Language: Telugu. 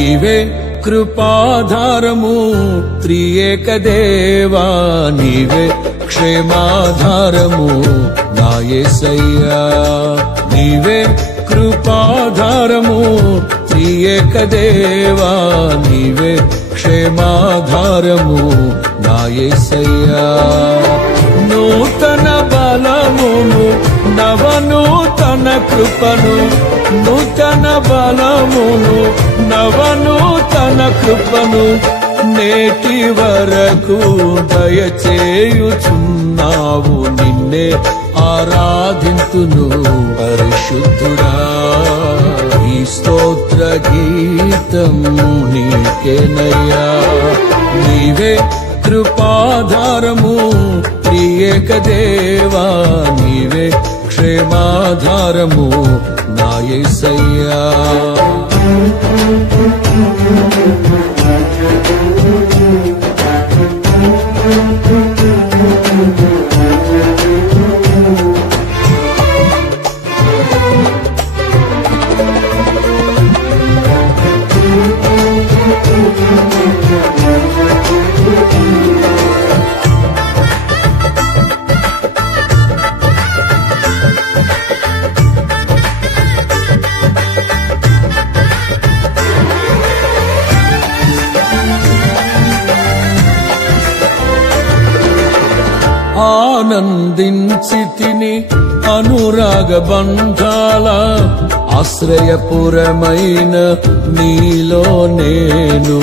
నీవే కృపాధారము త్రియేక దేవా, నీవే క్షేమాధారము నా యేసయ్యా. నీవే కృపాధారము త్రియేక దేవా, నీవే క్షేమాధారము నా యేసయ్యా. నూతన బలమును నవనూతన కృపను, నూతన బలమును నవనూతన కృపను నేటి వరకు దయచేయుచున్నావు. నిన్నే ఆరాధింతును పరిశుద్ధుడా. ఈ స్తోత్ర గీతం నీకేనయ్యా. నీవే కృపాధారము త్రియేక దేవా, నీవే క్షేమాధారము నా యేసయ్యా. ఆనందించితిని అనురాగ బంధాల ఆశ్రయపురమైన నీలో నేను.